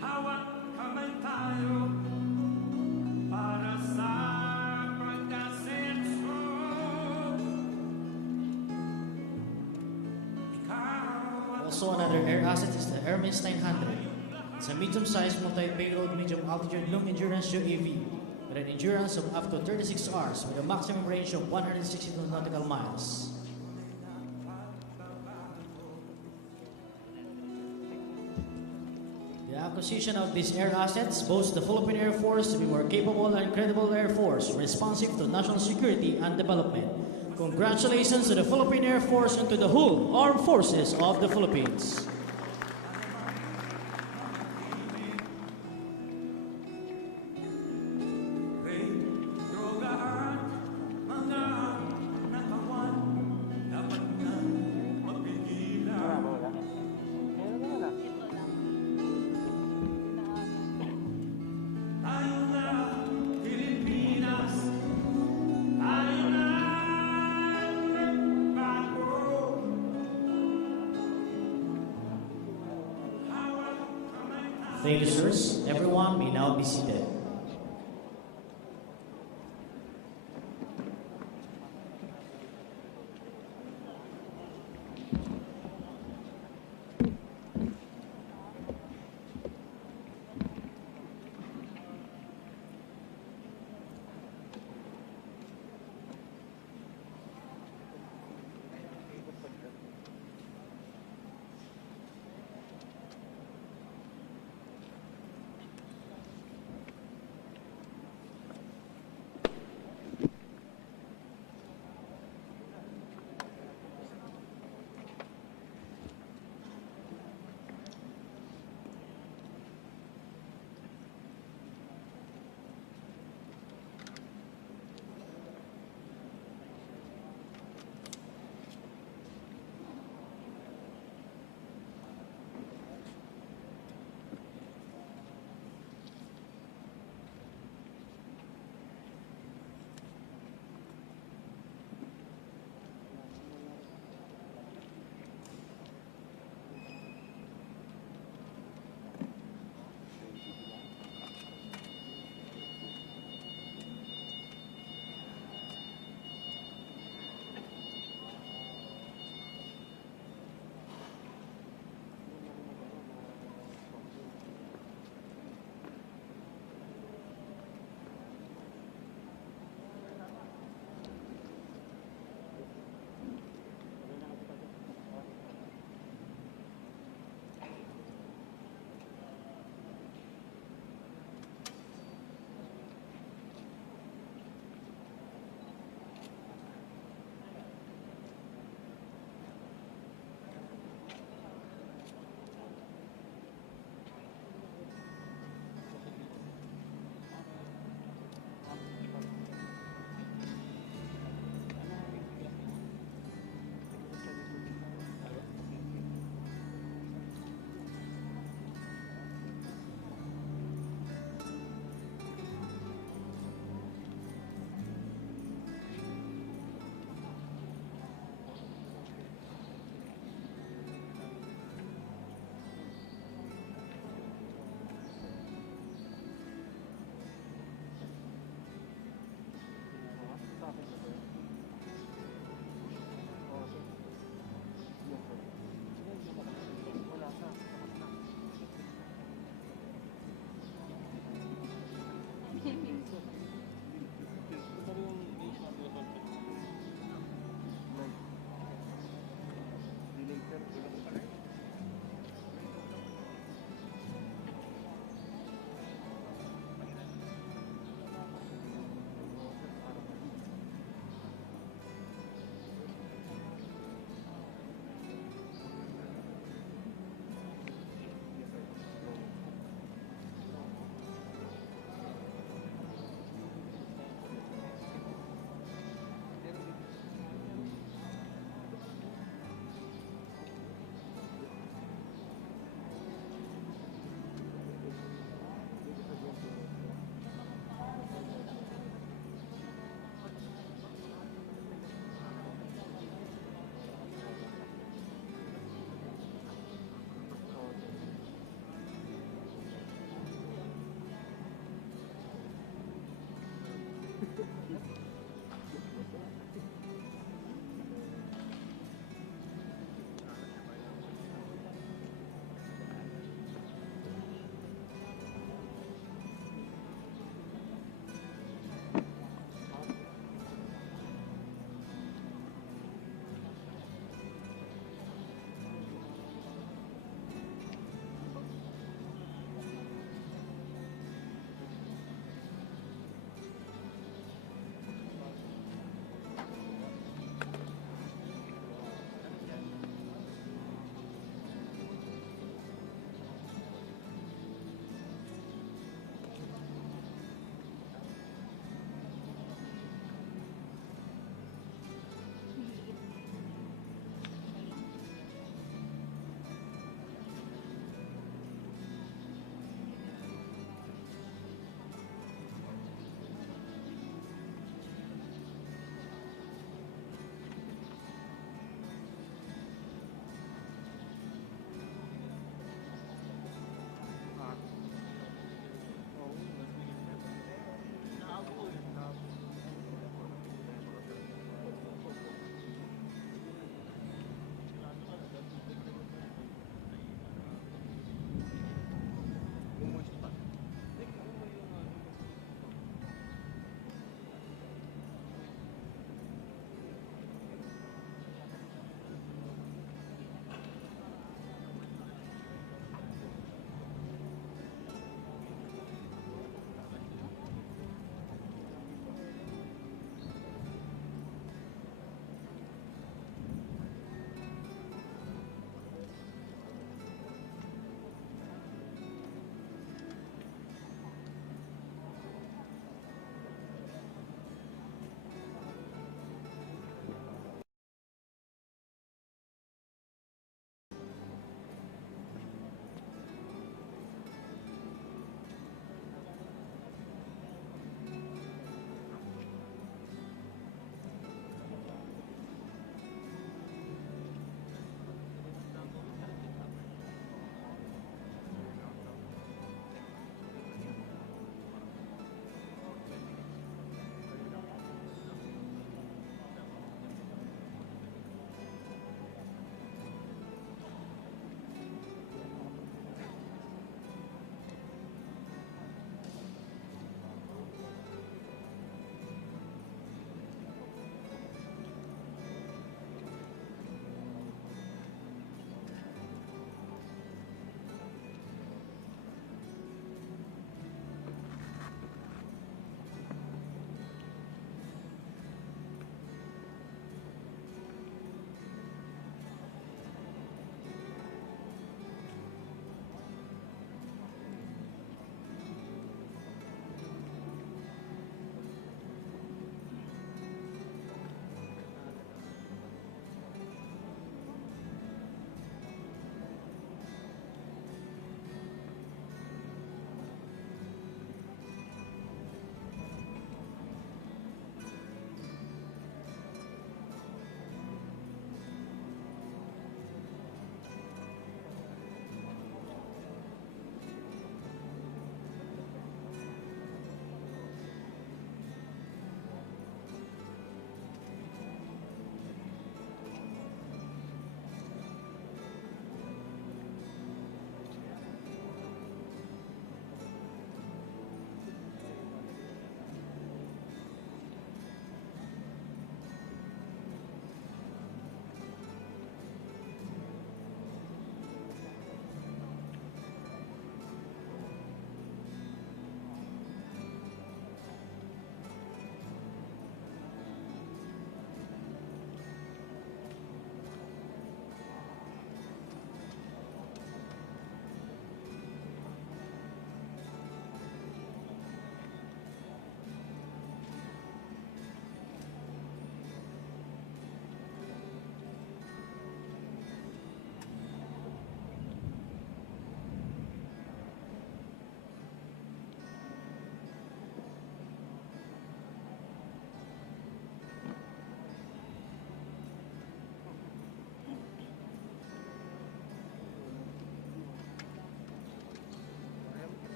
Hawak kamay tayo para sa pagkasenso. Also, another air asset is the Hermes 900. It's a medium-sized multi-payload medium-altitude long-endurance UAV with an endurance of up to 36 hours with a maximum range of 162 nautical miles. The acquisition of these air assets boasts the Philippine Air Force to be more capable and credible Air Force responsive to national security and development. Congratulations to the Philippine Air Force and to the whole Armed Forces of the Philippines. Thank you, sirs. Everyone may now be seated.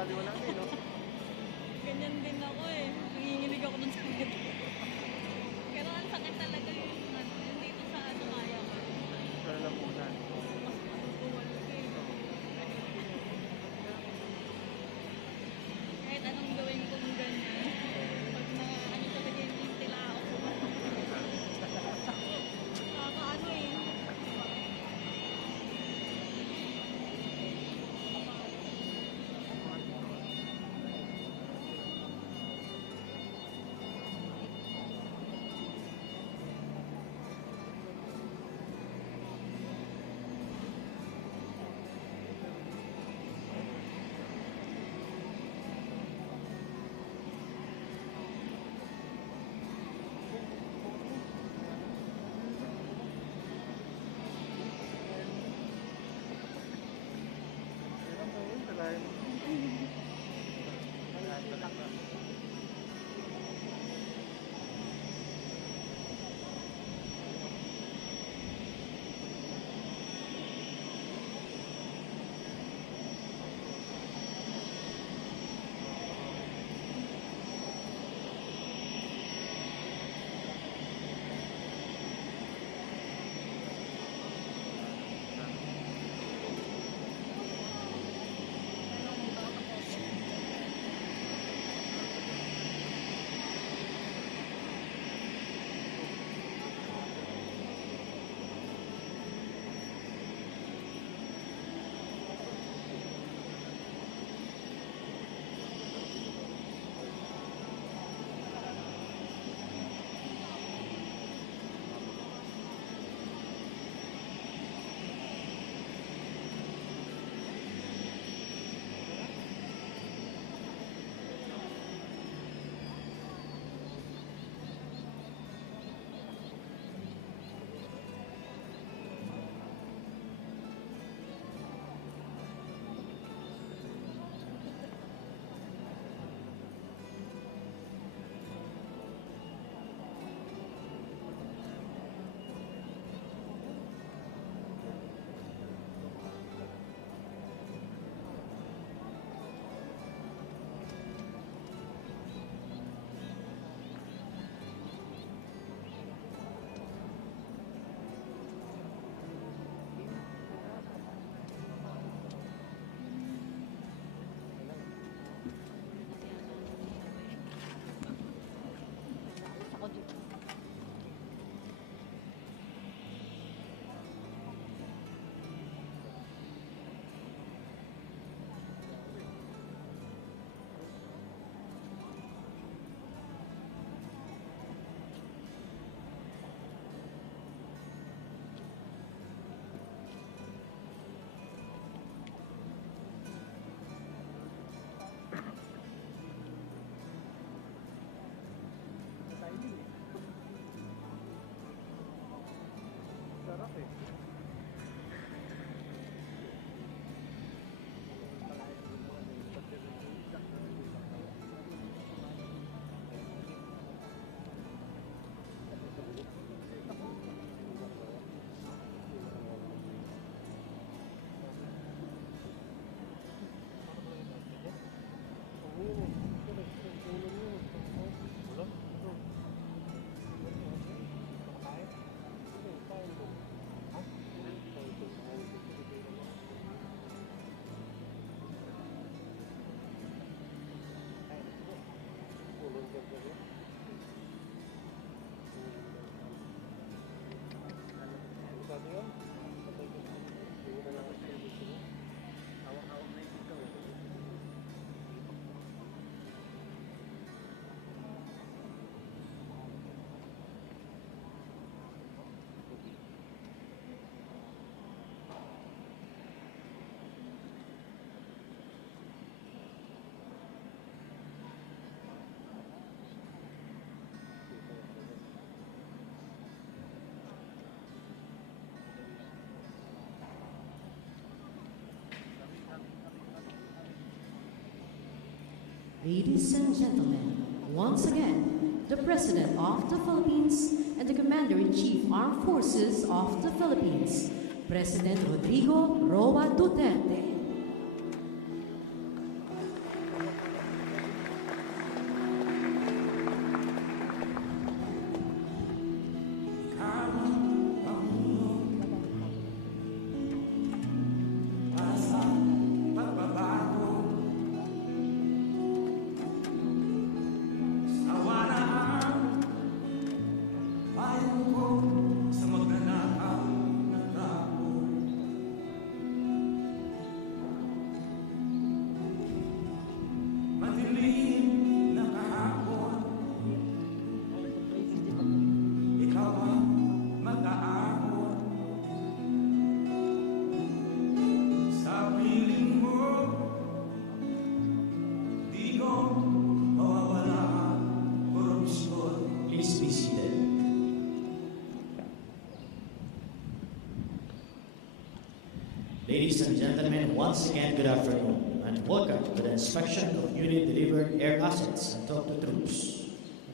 baliwala na no? Ganyan din ako eh. Nanginginig ako dun sa sakit. Pero ang sakit talaga yung dito sa ano kaya ko. Sa lamunan. Mas matutuwal ko eh. Kahit anong gawin kong ganyan. Pag na ano talaga yung tila ako. Nakakaano eh. Kailan ba yun? Talayan. Ako dito. Sarap eh. Ladies and gentlemen, once again, the President of the Philippines and the Commander-in-Chief Armed Forces of the Philippines, President Rodrigo Roa Duterte. Ladies and gentlemen, once again, good afternoon, and welcome to the inspection of newly delivered air assets and talk to troops.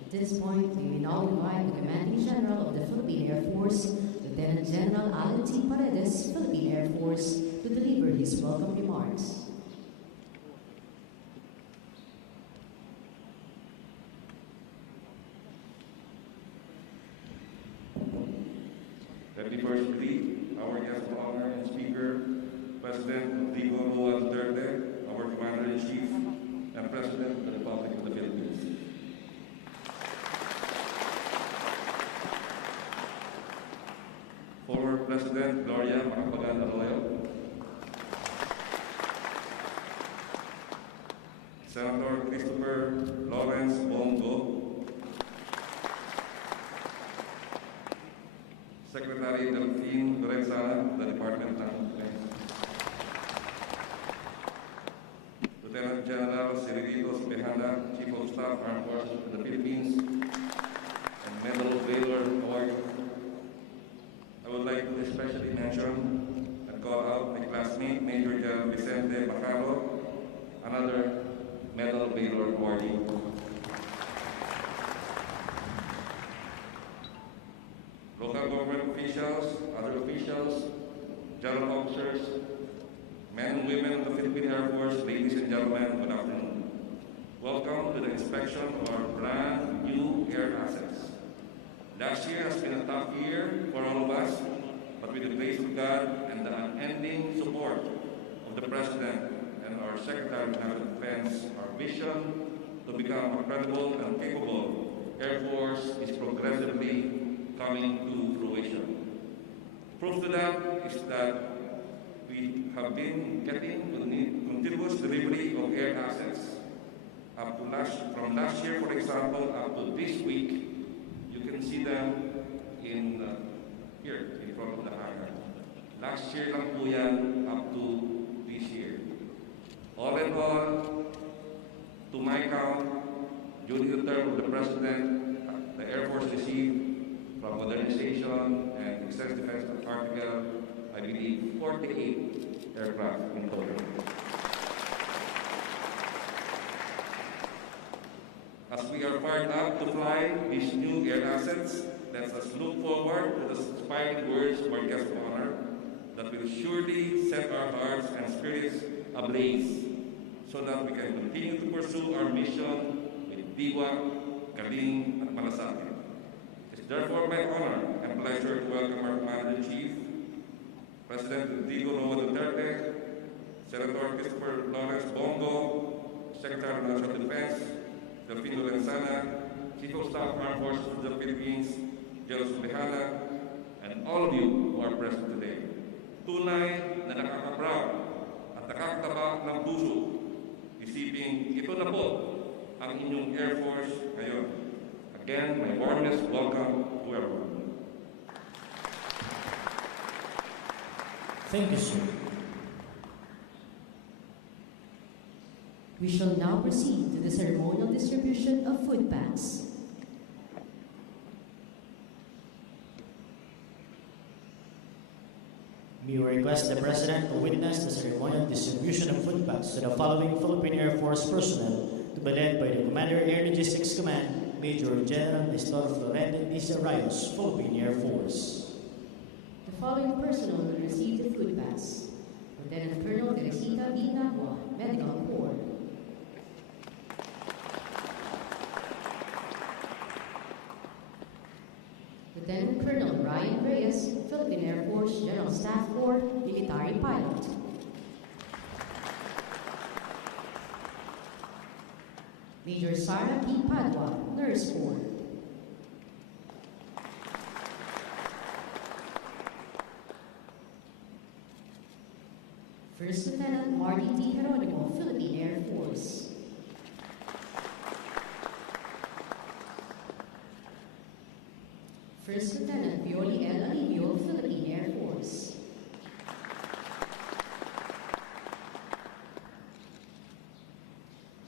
At this point, we will now invite the Commanding General of the Philippine Air Force, Lieutenant General Alan T. Paredes, Philippine Air Force, to deliver his welcome remarks. Let me first greet our guest of honor and speaker, President Rodrigo Roa Duterte, our Commander-in-Chief and President of the Republic of the Philippines. Former President Gloria Macapagal-Arroyo, Senator Christopher Lawrence Bongo, Secretary Delphine Lorenzana of the Department of Defense, Lieutenant General Cirilitos Bejanda, Chief of Staff, Armed Forces of the Philippines, and Medal of Valor Award. I would like to especially mention and call out my classmate, Major General Vicente Bacaro, another Medal of Valor awardee. Local government officials, other officials, general officers, men and women of the Philippine Air Force, ladies and gentlemen, good afternoon. Welcome to the inspection of our brand new air assets. Last year has been a tough year for all of us, but with the grace of God and the unending support of the President and our Secretary of National Defense, our vision to become a credible and capable Air Force is progressively coming to fruition. Proof to that is that we have been getting continuous delivery of air assets. From last year, for example, up to this week, you can see them here in front of the hangar. Last year lang po yan up to this year. All in all, to my count, during the term of the President, the Air Force received from modernization and extensive defense article, I believe 48 aircraft in total. As we are fired up to fly these new air assets, let us look forward to the inspiring words of our guest of honor that will surely set our hearts and spirits ablaze so that we can continue to pursue our mission with diwa, galing, at malasakit. It's therefore my honor and pleasure to welcome our Commander-in-Chief, President Rodrigo Roa Duterte, Senator Christopher Lawrence Bongo, Secretary of National Defense, Delphine Lorenzana, Chief of Staff of Armed Forces of the Philippines, General Bejana, and all of you who are present today. Tunay na nakaka-proud at nakakataba ng puso isiping ito na po ang inyong Air Force ngayon. Again, my warmest welcome to everyone. Thank you, sir. We shall now proceed to the ceremonial distribution of food packs. We request the President to witness the ceremonial distribution of food packs to the following Philippine Air Force personnel to be led by the Commander Air Logistics Command, Major General Nestor Florente Disa Rayos, Philippine Air Force. The following personnel will receive the food packs: Lieutenant Colonel Teresita V. Nagua, Medical Corps; Lieutenant Colonel Ryan Reyes, Philippine Air Force General Staff Corps, Military Pilot; Major Sarah P. Padua, Nurse Corps; First Lieutenant Marty D. Geronimo, Philippine Air Force; First Lieutenant Violi L. Alivio, Philippine Air Force;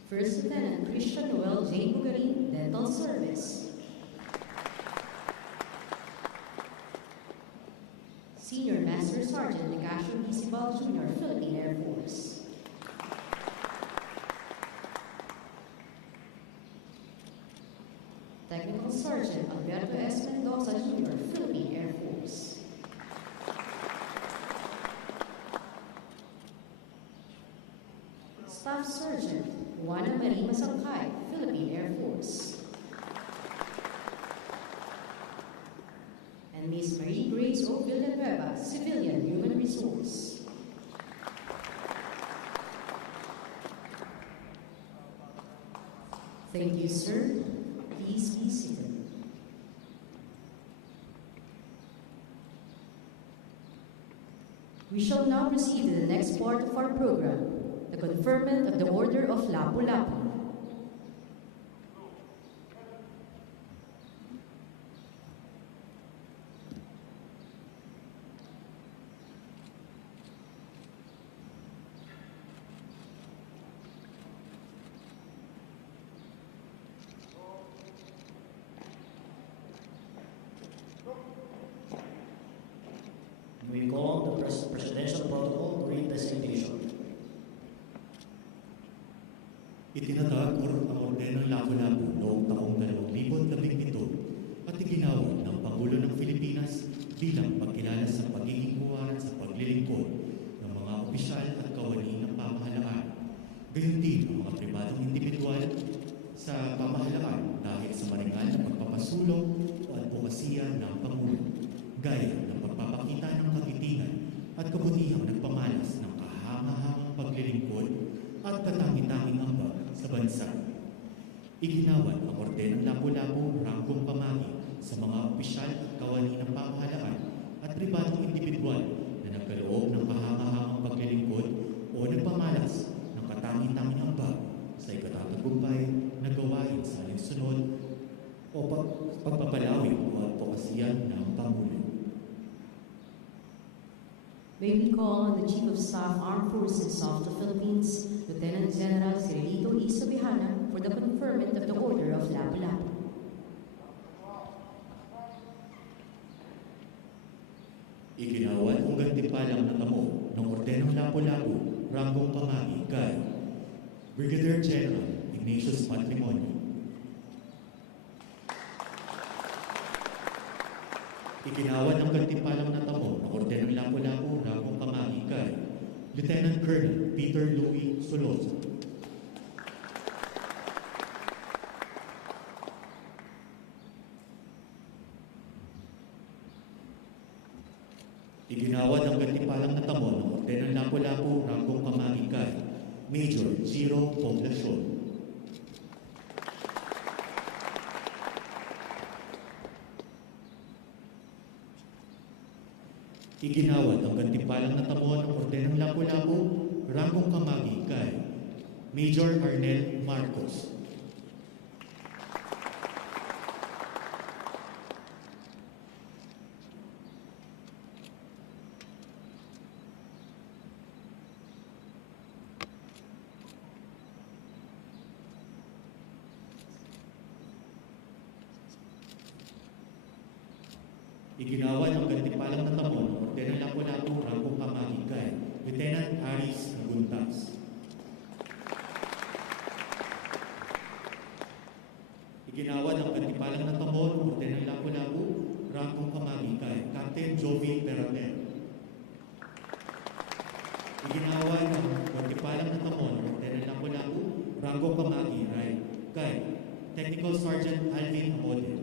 First Lieutenant Christian Noel J. Bugarin, Dental Service; Senior Master Sergeant Nicasio Isabel Jr., Philippine Air Force. Technical Sergeant Alberto S. Mendoza Jr., Philippine Air Force. Staff Sergeant Juana Marie Masangkay, Philippine Air Force. And Miss Marie Grace O. Villanueva, Civilian Human Resource. Thank you, sir. Please be seated. We shall now proceed to the next part of our program, the conferment of the Order of Lapu-Lapu. We call on the Presidential Protocol to read the citation. Itinatag ang Orden ng Lapu-Lapu noong taong 2017 at iginawad ng Pangulo ng Pilipinas bilang pagkilala sa pagiging huwaran sa paglilingkod ng mga opisyal at kawani ng pamahalaan. Gayon din ang mga pribadong individual sa pamahalaan dahil sa maringal na pagpapasulong o advokasya ng Pangulo, gaya ng pagpapakita ng kagitingan at kabutihang nagpamalas ng kahangahangang paglilingkod at katangi-tanging ambag sa bansa. Iginawad ang Orden ng Lapu-Lapu ranggong pamagi sa mga opisyal at kawani ng pamahalaan at pribadong individual na nagkaloob ng kahangahangang paglilingkod o nagpamalas ng katangi-tanging ambag sa ikatatagumpay na gawain sa alinsunod o pagpapalawig o advokasya ng Pangulo. May we call on the Chief of Staff, Armed Forces of the Philippines, Lieutenant General Cirilito E. Subihana, for the conferment of the Order of Lapu-Lapu. Iginawad ang gantimpalang natamo ng Orden ng Lapu-Lapu ranggong pamagi kay Brigadier General Ignatius Matrimonio. Iginawad ang gantimpalang natamo ng Orden ng Lapu-Lapu ranggong pamagi kay Lieutenant Colonel Peter Louis Soloso. Iginawad ang gantimpalang natamo ng Orden ng Lapu-Lapu ranggong pamagi kay Major Zero Poblacion. Iginawad ang gantimpalang natamo ng Orden ng Lapu-Lapu ranggong kamagi kay Major Arnel Marcos. Iginawad ang gantimpalang natamo ng Orden ng Lapu-Lapu ranggong kamagi kay Lieutenant Aris Guntas. Iginawad ang gantimpalang natamo ng Orden ng Lapu-Lapu ranggong kamagi kay Captain Jovi Perater. Iginawad ang gantimpalang natamo ng Orden ng Lapu-Lapu ranggong kamagi kay Technical Sergeant Alvin Amode.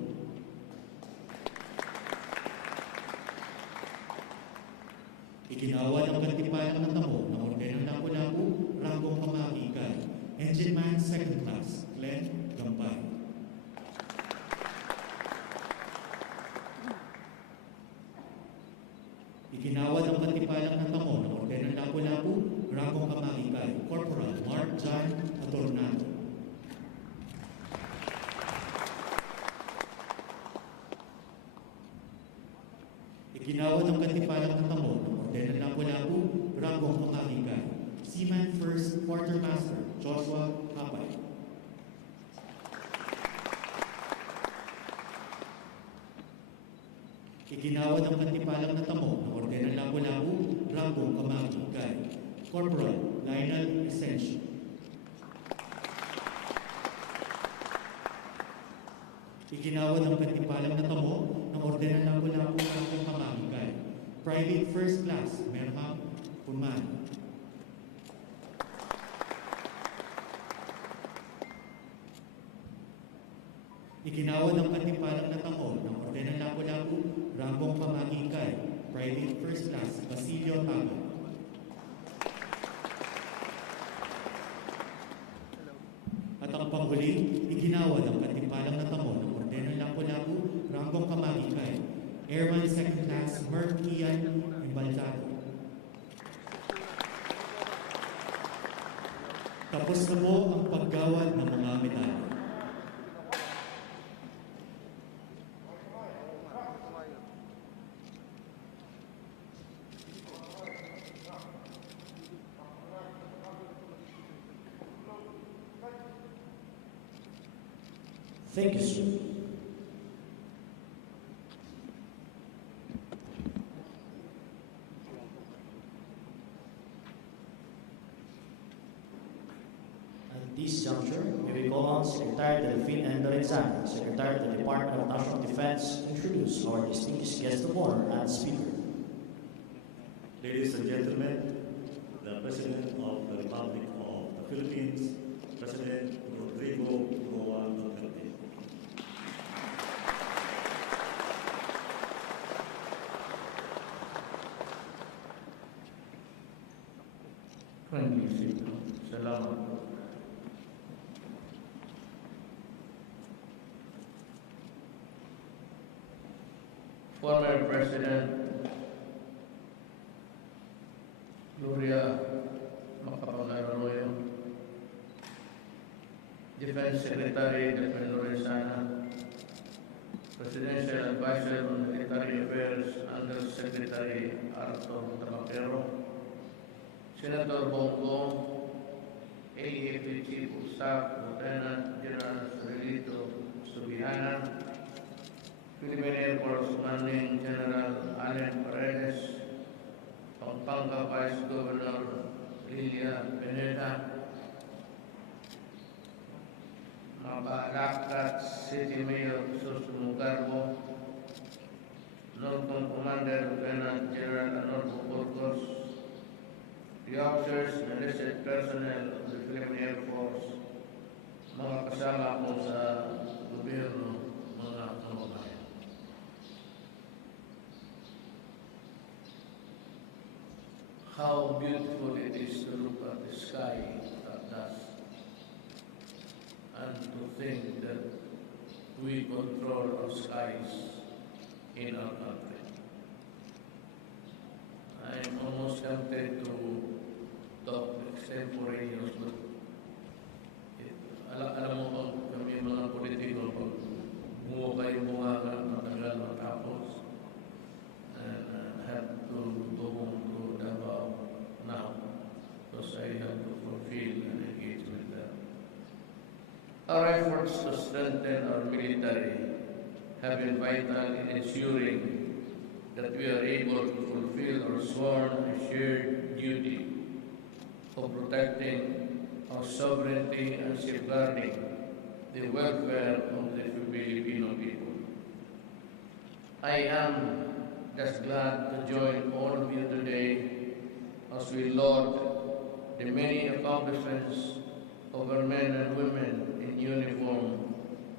Iginawad ang gantimpalang natamo ng Orden ng Lapu-Lapu ranggong kamagi kay Engine Man 2nd Class Glenn Gambay. Iginawad ang gantimpalang natamo ng Orden ng Lapu-Lapu ranggong kamagi kay Corporal Mark John Atornato. Iginawad ang gantimpalang natamo ng Orden ng Lapu-Lapu ranggong kamagi kay Seaman First Quartermaster Joshua Hapay. Iginawa ng katipalang natamo ng Orden ng Lapu-Lapu, Rangong Kamagi kay Corporal Lionel Essential. Iginawa ng katipalang natamo ng Orden ng Lapu-Lapu, Rangong Kamagi kay Private First Class Merham Puman. Iginawa ng katipalang natamo ng Orden ng Lapu-Lapu, Rangong Kamagi kay Private First Class Basilio Tago. At ang panghuli, iginawa ng katipalang natamo ng Orden ng Lapu-Lapu, Rangong Kamagi kay Airman Second Class Merv Ian Ibaltado. Tapos na po ang paggawad ng mga medalya. Thank you, sir. At this juncture, we will call on Secretary Delphine N. Lorenzana, Secretary of the Department of National Defense, to introduce our distinguished guest of honor and speaker. Ladies and gentlemen, the President of the Republic of the Philippines, President Rodrigo Roa Duterte. Salamat. Former President Gloria Macapagal-Arroyo, Defense Secretary Delphine Lorenzana, Presidential Advisor on Military Affairs Under Secretary Arthur Tabaquero, Senator Bongo, AAP Chief of Staff Lieutenant General Solito Subihana, Philippine Air Force Commanding General Allen Paredes, Pampanga Vice Governor Lilia Pineda, Mabalacat City Mayor Susumu Garbo, Northern Commander Lieutenant General Anorbo Burgos, the officers and enlisted personnel of the Philippine Air Force, mga kasama ko sa gobyerno, mga kababayan. How beautiful it is to look at the sky at dusk and to think that we control our skies in our country. I am almost tempted to talk extemporaneous, but alam mo bang kami mga politiko, pag buo kayo bunga matagal matapos, and have to go home to Davao now, because I have to fulfill and engage with them. Our efforts to strengthen our military have been vital in ensuring that we are able to fulfill our sworn and shared duty of protecting our sovereignty and safeguarding the welfare of the Filipino people. I am just glad to join all of you today as we laud the many accomplishments of our men and women in uniform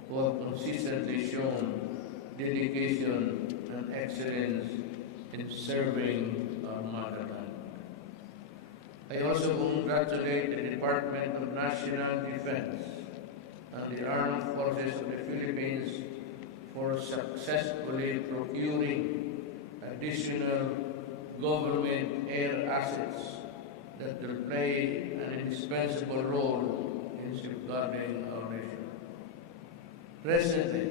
who have consistently shown dedication and excellence in serving our motherland. I also congratulate the Department of National Defense and the Armed Forces of the Philippines for successfully procuring additional government air assets that will play an indispensable role in safeguarding our nation. Presently,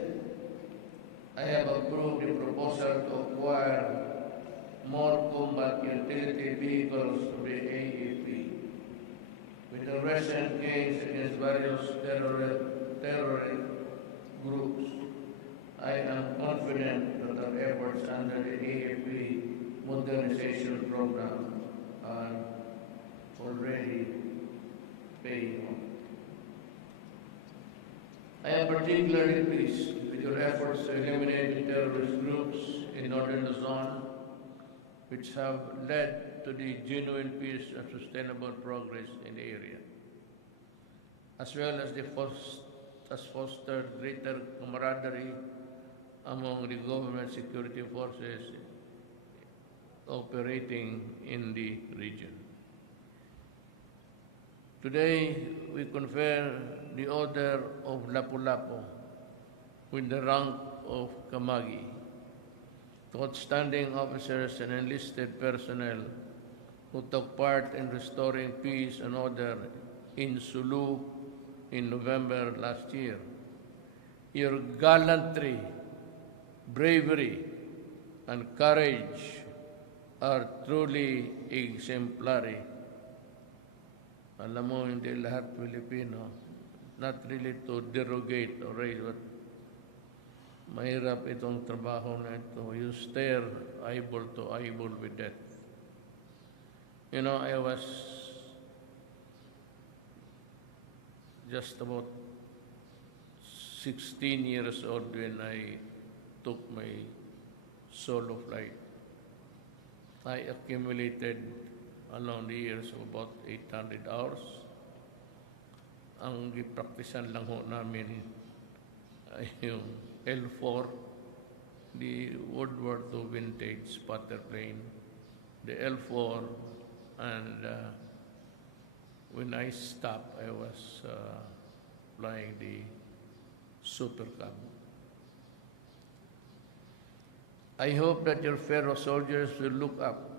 I have approved the proposal to acquire more combat utility vehicles to the AAP. With the recent gains against various terrorist groups, I am confident that our efforts under the AFP modernization program are already paying off. I am particularly pleased with your efforts to eliminate the terrorist groups in northern Luzon, which have led to the genuine peace and sustainable progress in the area, as well as fostered greater camaraderie among the government security forces operating in the region. Today, we confer the Order of Lapu-Lapu with the rank of Kamagi to outstanding officers and enlisted personnel who took part in restoring peace and order in Sulu in November last year. Your gallantry, bravery, and courage are truly exemplary. Alam mo, hindi lahat Pilipino, not really to derogate or raise, but mahirap itong trabaho na ito. You stare eyeball to eyeball with death. You know, I was just about 16 years old when I took my solo flight. I accumulated along the years of about 800 hours. Ang gipraktisan lang ho namin ay yung L4, the World War II vintage spotter plane, the L4, and when I stopped, I was flying the Super Cub. I hope that your fellow soldiers will look up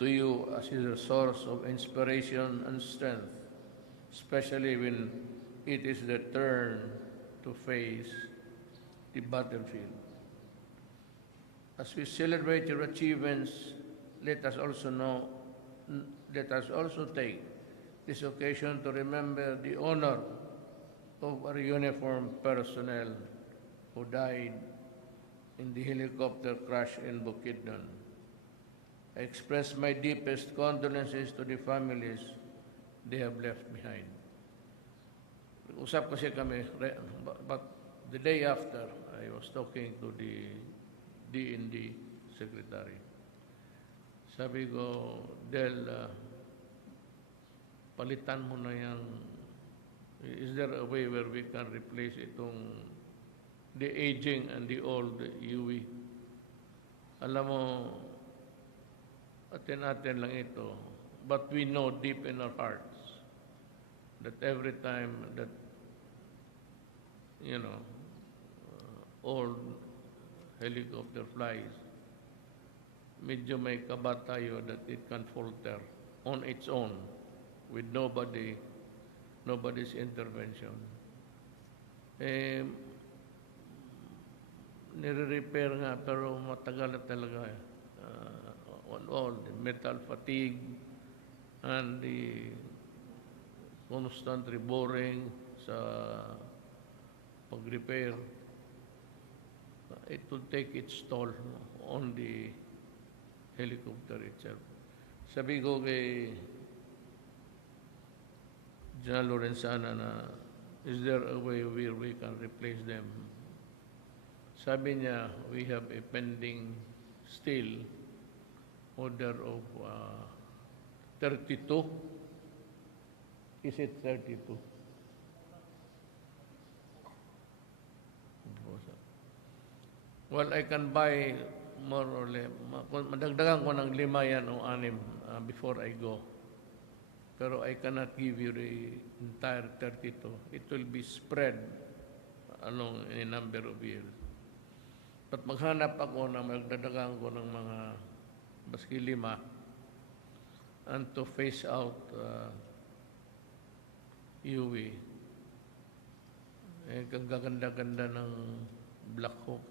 to you as a source of inspiration and strength, especially when it is their turn to face the battlefield. As we celebrate your achievements, let us also take this occasion to remember the honor of our uniformed personnel who died in the helicopter crash in Bukidnon. I express my deepest condolences to the families they have left behind. Usap kasi kami, but the day after, I was talking to the D&D secretary. Sabi ko, Del, palitan mo na yan. Is there a way where we can replace itong the aging and the old UE? Alam mo, atin-atin lang ito. But we know deep in our hearts that every time that, you know, old helicopter flies, medyo may kaba tayo that it can falter on its own with nobody's intervention. Nire-repair nga pero matagal na talaga. On all, the metal fatigue and the constant reboring sa pag-repair, it will take its toll on the helicopter itself. Sabi ko kay General Lorenzana na, is there a way where we can replace them? Sabi niya, we have a pending still order of 32. Is it 32? Well, I can buy more or less. Madagdagan ko ng 5 yan o 6 before I go. Pero I cannot give you the entire 32. It will be spread along a number of years. But maghanap ako na magdadagan ko ng mga baski 5 and to phase out UE. Gaganda-ganda ng Black Hawk.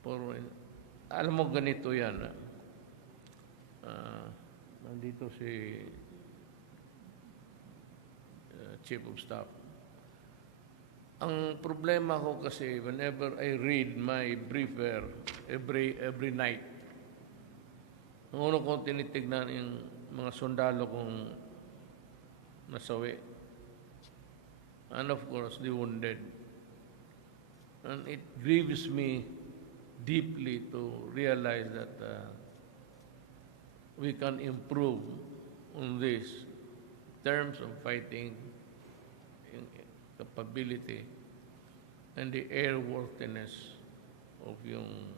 Puro, alam mo ganito yan. Nandito si Chief of Staff. Ang problema ko kasi, whenever I read my briefer every night, ang una kong tinitignan yung mga sundalo kong nasawi. And of course, the wounded. And it grieves me deeply to realize that we can improve on this in terms of fighting capability and the airworthiness of yung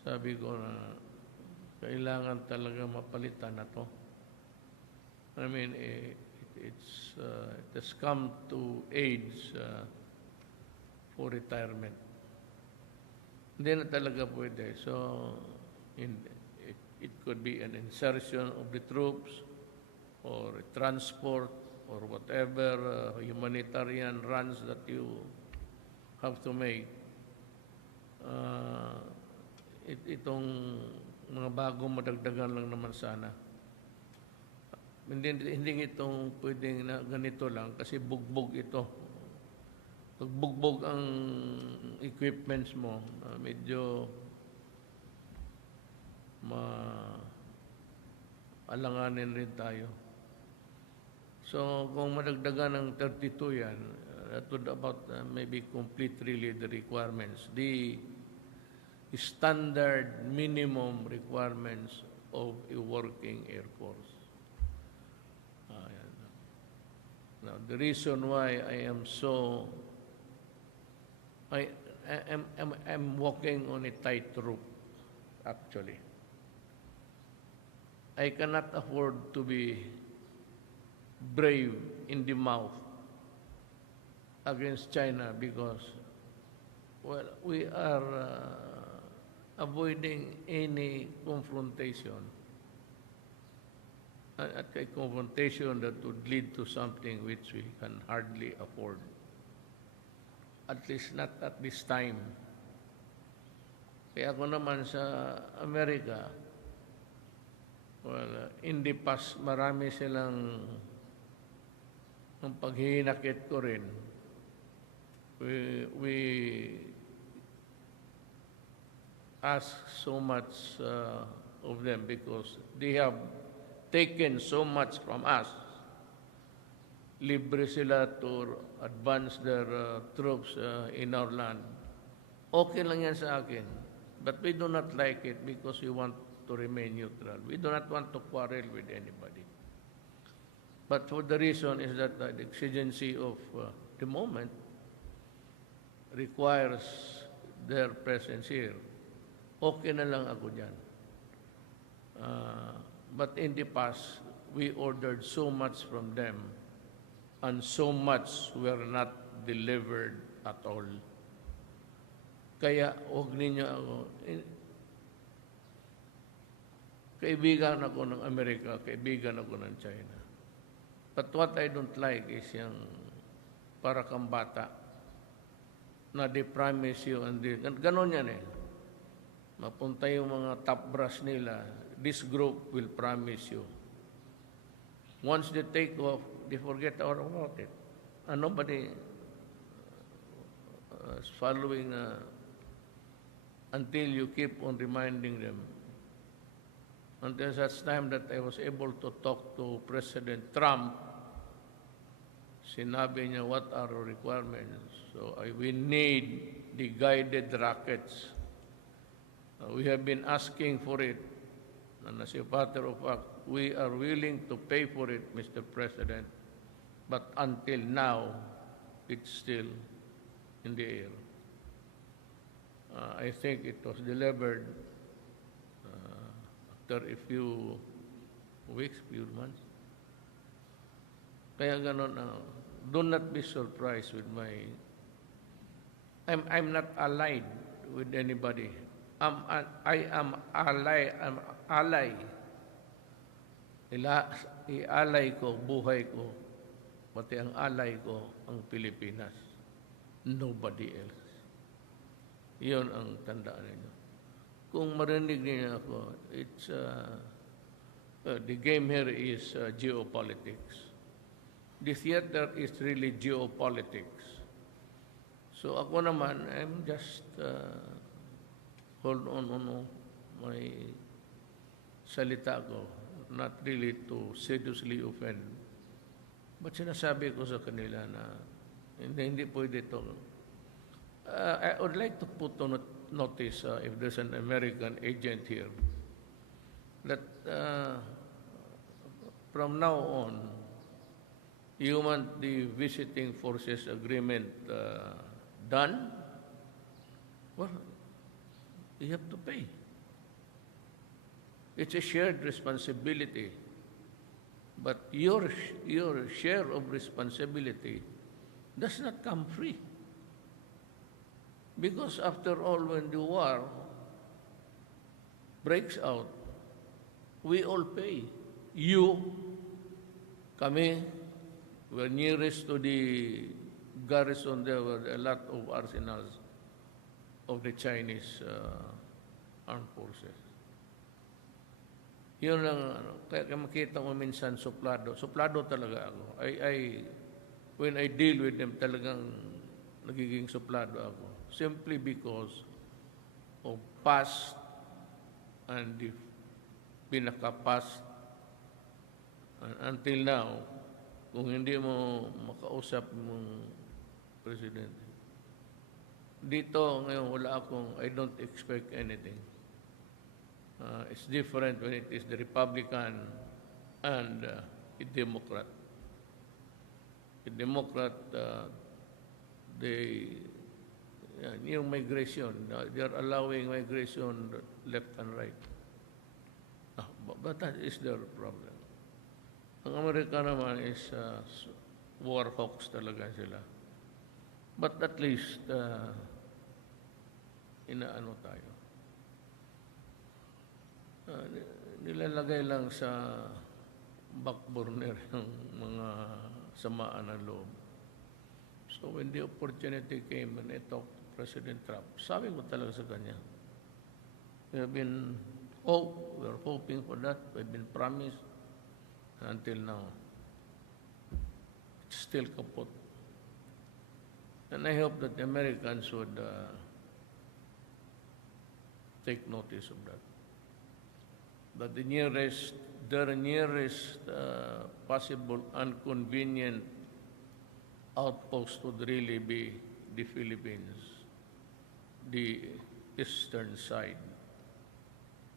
sabi ko na kailangan talaga mapalitan na to. I mean, it has come to age for retirement. Hindi na talaga pwede. So, it could be an insertion of the troops or a transport or whatever humanitarian runs that you have to make. Itong mga bagong madagdagan lang naman sana. Hindi itong pwedeng na ganito lang kasi bugbog ito. Pag bugbog ang equipments mo, medyo alanganin rin tayo. So, kung madagdagan ng 32 yan, that would about maybe complete really the requirements, the standard minimum requirements of a working Air Force. Now, the reason why I am so, I'm walking on a tightrope, actually. I cannot afford to be brave in the mouth against China because, well, we are avoiding any confrontation. A confrontation that would lead to something which we can hardly afford. At least not at this time. Kaya ako naman sa Amerika, well, in the past, marami silang ang paghihinakit ko rin. We ask so much of them because they have taken so much from us. Libre sila to advance their troops in our land. Okay lang yan sa akin. But we do not like it because we want to remain neutral. We do not want to quarrel with anybody. But for the reason is that the exigency of the moment requires their presence here. Okay na lang ako dyan. But in the past, we ordered so much from them and so much were not delivered at all. Kaya huwag ninyo ako. Kaibigan ako ng Amerika, kaibigan ako ng China. But what I don't like is yung para kang bata na they promise you and this. Ganon yan eh. Mapunta yung mga top brass nila. This group will promise you. Once they take off, they forget all about it. And nobody is following until you keep on reminding them. Until such time that I was able to talk to President Trump, sinabi niya what are our requirements. So we need the guided rockets. We have been asking for it. And as a matter of fact, we are willing to pay for it, Mr. President. But until now, it's still in the air. I think it was delivered after a few weeks, few months. Kaya ganon, do not be surprised with my... I'm not allied with anybody. I am ally. I'm ally. I-alay ko, buhay ko, pati ang alay ko, ang Pilipinas. Nobody else. Iyon ang tandaan ninyo. Kung marinig niyo ako, it's the game here is geopolitics. the theater is really geopolitics. So ako naman, I'm just hold on my salita ko, not really to seriously offend. But sinasabi ko sa kanila na hindi pwede ito. I would like to put on notice if there's an American agent here that from now on, you want the visiting forces agreement done, well, you have to pay. It's a shared responsibility. But your share of responsibility does not come free. Because after all, when the war breaks out, we all pay. You, kami, we're nearest to the garrison. There were a lot of arsenals of the Chinese armed forces. Yun lang, kaya makita mo minsan suplado. Suplado talaga ako. When I deal with them, talagang nagiging suplado ako. Simply because of past and the pinaka-past until now, kung hindi mo makausap mong presidente. Dito ngayon wala akong, I don't expect anything. It's different when it is the Republican and a Democrat. The Democrat, yung migration, they are allowing migration left and right. But that is their problem. Ang Amerika naman is war hawks talaga sila. But at least, inaano tayo. Nilalagay lang sa back burner yung mga samaan ng loob. So when the opportunity came and I talked to President Trump, sabi ko talaga sa kanya, we're hoping for that, we've been promised, until now, it's still kaput. And I hope that the Americans would take notice of that. But their nearest possible inconvenient outpost would really be the Philippines, the eastern side,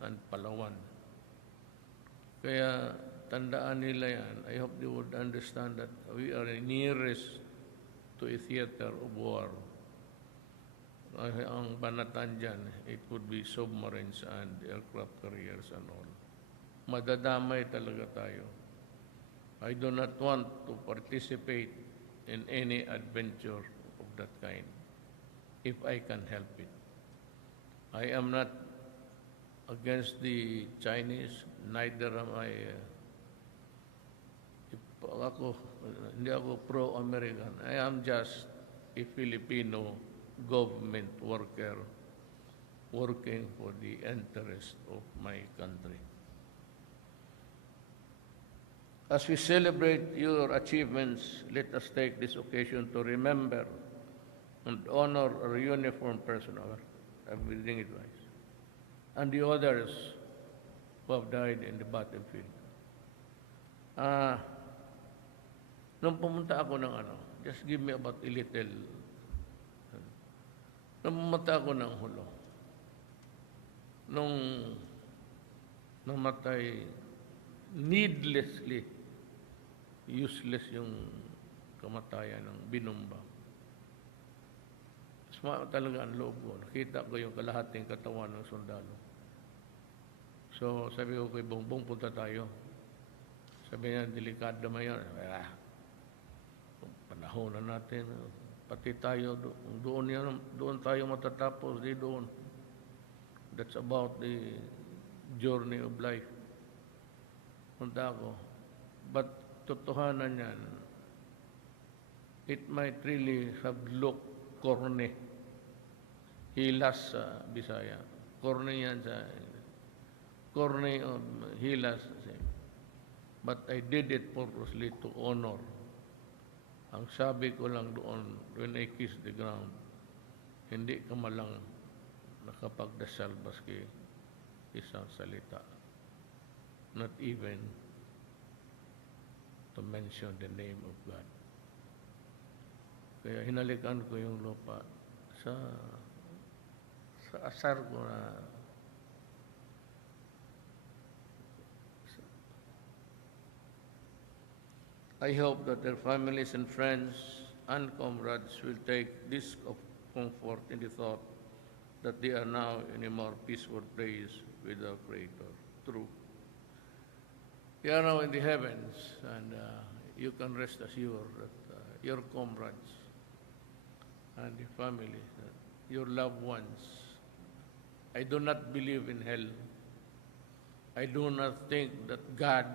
and Palawan. Kaya tandaan nila yan. I hope they would understand that we are nearest to a theater of war. Ang banatan dyan, it would be submarines and aircraft carriers and all. Madadamay talaga tayo. I do not want to participate in any adventure of that kind if I can help it. I am not against the Chinese, neither am I hindi ako pro-American. I am just a Filipino government worker working for the interest of my country. As we celebrate your achievements, let us take this occasion to remember and honor our uniformed personnel, I'm reading it right, and the others who have died in the battlefield. Nung pumunta ako ng just give me about a little. Nung pumunta ako ng Hulo, nung namatay needlessly, useless yung kamatayan ng binumba. Suma talaga ang loob ko. Nakita ko yung kalahating katawan ng sundalo. So sabi ko kay Bongbong, punta tayo. Sabi niya, delikado naman yan. Panahon na natin. Pati tayo, doon tayo matatapos, di doon. That's about the journey of life. Punta ako. But totohanan yan, it might really have looked corny. Hilas sa Bisaya. Corny yan sa corny of hilas. But I did it purposely to honor Ang sabi ko lang doon, when I kiss the ground, hindi ka malang nakapagdasal baski isang salita. Not even to mention the name of God. Kaya hinalikan ko yung lupa sa asar ko na I hope that their families and friends and comrades will take this of comfort in the thought that they are now in a more peaceful place with our Creator. True. You are now in the heavens, and you can rest assured that your comrades and the family, your loved ones, I do not believe in hell. I do not think that God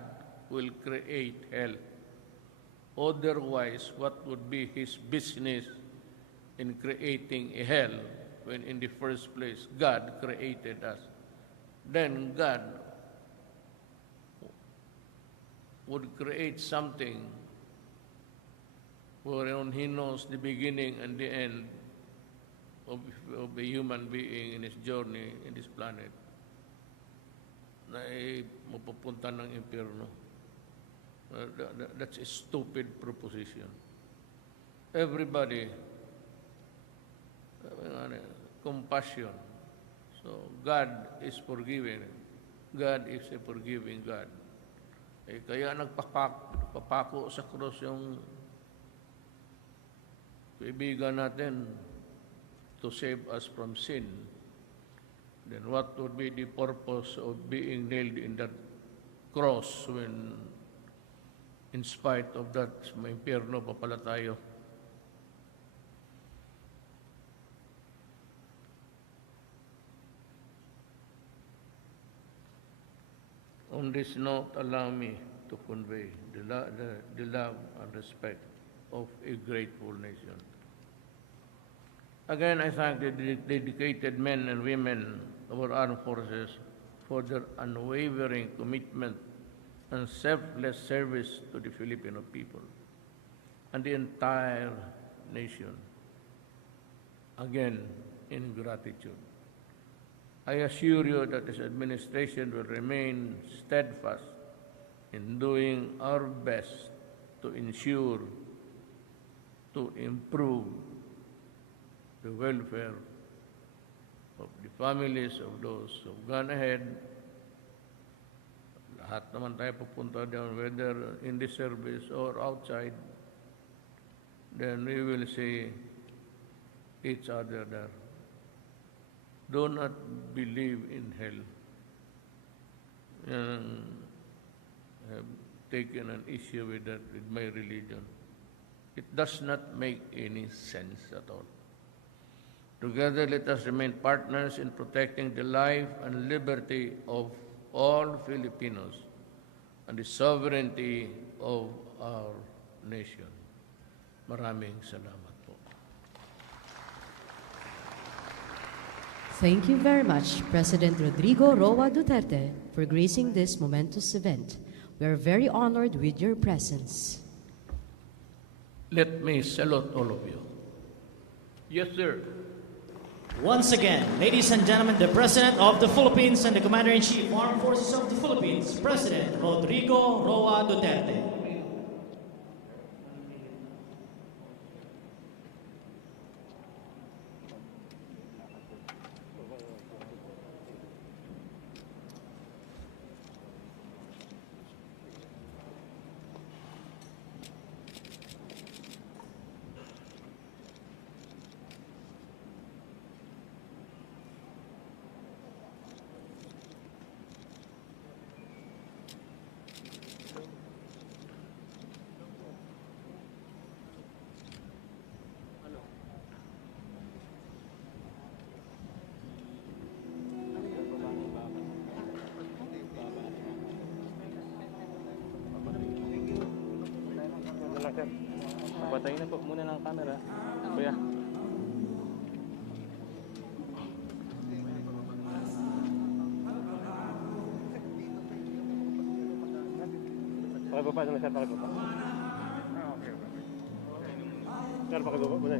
will create hell. Otherwise, what would be his business in creating a hell when in the first place God created us? Then God would create something wherein he knows the beginning and the end of a human being in his journey in this planet na mapupunta ng impyerno. That's a stupid proposition. Everybody, compassion. So God is forgiving. God is a forgiving God. Kaya nagpapako sa krus yung kaibigan natin to save us from sin. Then what would be the purpose of being nailed in that cross when in spite of that, may impyerno pa pala tayo? On this note, allow me to convey the love and respect of a grateful nation. Again, I thank the dedicated men and women of our armed forces for their unwavering commitment and selfless service to the Filipino people and the entire nation. Again, in gratitude. I assure you that this administration will remain steadfast in doing our best to ensure, to improve the welfare of the families of those who have gone ahead. Lahat naman tayo pupunta down, whether in the service or outside, then we will see each other there. Do not believe in hell. Have taken an issue with that, with my religion. It does not make any sense at all. Together, let us remain partners in protecting the life and liberty of all Filipinos and the sovereignty of our nation. Maraming salamat po. Thank you very much, President Rodrigo Roa Duterte, for gracing this momentous event. We are very honored with your presence. Let me salute all of you. Yes, sir. Once again, ladies and gentlemen, the President of the Philippines and the Commander-in-Chief, Armed Forces of the Philippines, President Rodrigo Roa Duterte. Patayin na po muna ng camera. Kuya. Pakibaba na siya, pakibaba. Okay. Sir, pakagawa mo na.